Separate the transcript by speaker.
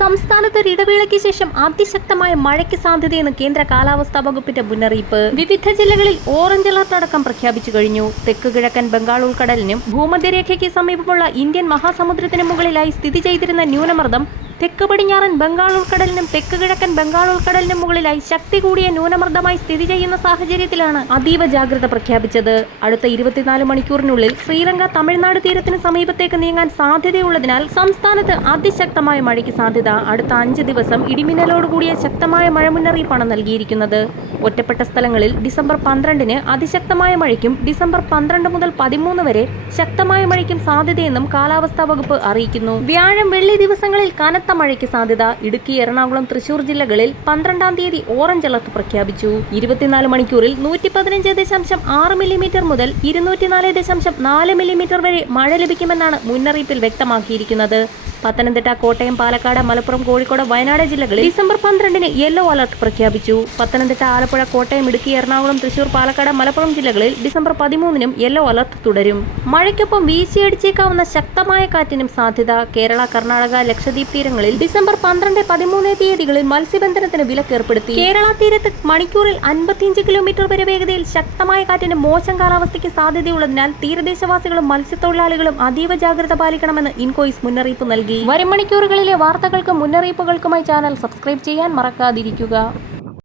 Speaker 1: സംസ്ഥാനത്ത് ഇടവേളയ്ക്ക് ശേഷം അതിശക്തമായ മഴയ്ക്ക് സാധ്യതയെന്ന് കേന്ദ്ര കാലാവസ്ഥാ വകുപ്പിന്റെ മുന്നറിയിപ്പ്. വിവിധ ജില്ലകളിൽ ഓറഞ്ച് അലർട്ട് അടക്കം പ്രഖ്യാപിച്ചു കഴിഞ്ഞു. തെക്ക് കിഴക്കൻ ബംഗാൾ ഉൾക്കടലിനും ഭൂമധ്യരേഖയ്ക്ക് സമീപമുള്ള ഇന്ത്യൻ മഹാസമുദ്രത്തിന് മുകളിലായി സ്ഥിതി ചെയ്തിരുന്ന ന്യൂനമർദ്ദം തെക്ക് പടിഞ്ഞാറൻ ബംഗാൾ ഉൾക്കടലിനും തെക്ക് കിഴക്കൻ ബംഗാൾ ഉൾക്കടലിനും മുകളിലായി ശക്തി കൂടിയ ന്യൂനമർദ്ദമായി സ്ഥിതി ചെയ്യുന്ന സാഹചര്യത്തിലാണ് അതീവ ജാഗ്രത പ്രഖ്യാപിച്ചത്. അടുത്ത ഇരുപത്തിനാല് മണിക്കൂറിനുള്ളിൽ ശ്രീലങ്ക തമിഴ്നാട് തീരത്തിന് സമീപത്തേക്ക് നീങ്ങാൻ സാധ്യതയുള്ളതിനാൽ സംസ്ഥാനത്ത് അതിശക്തമായ മഴയ്ക്ക് സാധ്യത. അടുത്ത അഞ്ച് ദിവസം ഇടിമിന്നലോടുകൂടിയ ശക്തമായ മഴ മുന്നറിയിപ്പാണ് നൽകിയിരിക്കുന്നത്. ഒറ്റപ്പെട്ട സ്ഥലങ്ങളിൽ ഡിസംബർ പന്ത്രണ്ടിന് അതിശക്തമായ മഴയ്ക്കും ഡിസംബർ പന്ത്രണ്ട് മുതൽ പതിമൂന്ന് വരെ ശക്തമായ മഴയ്ക്കും സാധ്യതയെന്നും കാലാവസ്ഥാ വകുപ്പ് അറിയിക്കുന്നു. വ്യാഴം വെള്ളി ദിവസങ്ങളിൽ കനത്ത മഴയ്ക്ക് സാധ്യത. ഇടുക്കി എറണാകുളം തൃശൂർ ജില്ലകളിൽ പന്ത്രണ്ടാം തീയതി ഓറഞ്ച് അലർട്ട് പ്രഖ്യാപിച്ചു. ഇരുപത്തിനാല് മണിക്കൂറിൽ നൂറ്റി പതിനഞ്ച് ദശാംശം ആറ് മില്ലിമീറ്റർ മുതൽ ഇരുന്നൂറ്റിനാല് ദശാംശം നാല് മില്ലിമീറ്റർ വരെ മഴ ലഭിക്കുമെന്നാണ് മുന്നറിയിപ്പിൽ വ്യക്തമാക്കിയിരിക്കുന്നത്. പത്തനംതിട്ട കോട്ടയം പാലക്കാട് മലപ്പുറം കോഴിക്കോട് വയനാട് ജില്ലകളിൽ ഡിസംബർ പന്ത്രണ്ടിന് യെല്ലോ അലർട്ട് പ്രഖ്യാപിച്ചു. പത്തനംതിട്ട ആലപ്പുഴ കോട്ടയം ഇടുക്കി എറണാകുളം തൃശൂർ പാലക്കാട് മലപ്പുറം ജില്ലകളിൽ ഡിസംബർ പതിമൂന്നിനും യെല്ലോ അലർട്ട് തുടരും. മഴയ്ക്കൊപ്പം വീശിയടിച്ചേക്കാവുന്ന ശക്തമായ കാറ്റിനും സാധ്യത. കേരള കർണാടക ലക്ഷദ്വീപ് തീരങ്ങളിൽ ഡിസംബർ പന്ത്രണ്ട് പതിമൂന്ന് തീയതികളിൽ മത്സ്യബന്ധനത്തിന് വിലക്കേർപ്പെടുത്തി കേരള തീരത്ത് മണിക്കൂറിൽ അൻപത്തിയഞ്ച് കിലോമീറ്റർ വരെ വേഗതയിൽ ശക്തമായ കാറ്റിന് മോശം കാലാവസ്ഥയ്ക്ക് സാധ്യതയുള്ളതിനാൽ തീരദേശവാസികളും മത്സ്യത്തൊഴിലാളികളും അതീവ ജാഗ്രത പാലിക്കണമെന്ന് ഇൻകോയിസ് മുന്നറിയിപ്പ് വരും മണിക്കൂറുകളിലെ വാർത്തകൾക്കും മുന്നറിയിപ്പുകൾക്കുമായി ചാനൽ സബ്സ്ക്രൈബ് ചെയ്യാൻ മറക്കാതിരിക്കുക.